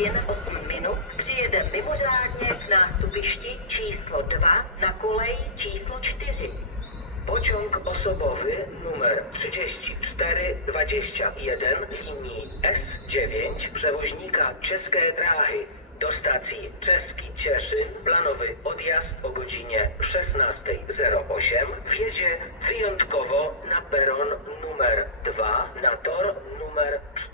hodin 8 minut přijede mimořádně k nástupišti číslo 2 na kolej číslo 4. Pociąg osobowy numer 3421 linii S9 przewoźnika Czeskie Dráhy do stacji Czeski Cieszyn, planowy odjazd o godzinie 16:08, wjedzie wyjątkowo na peron numer 2 na tor numer 4.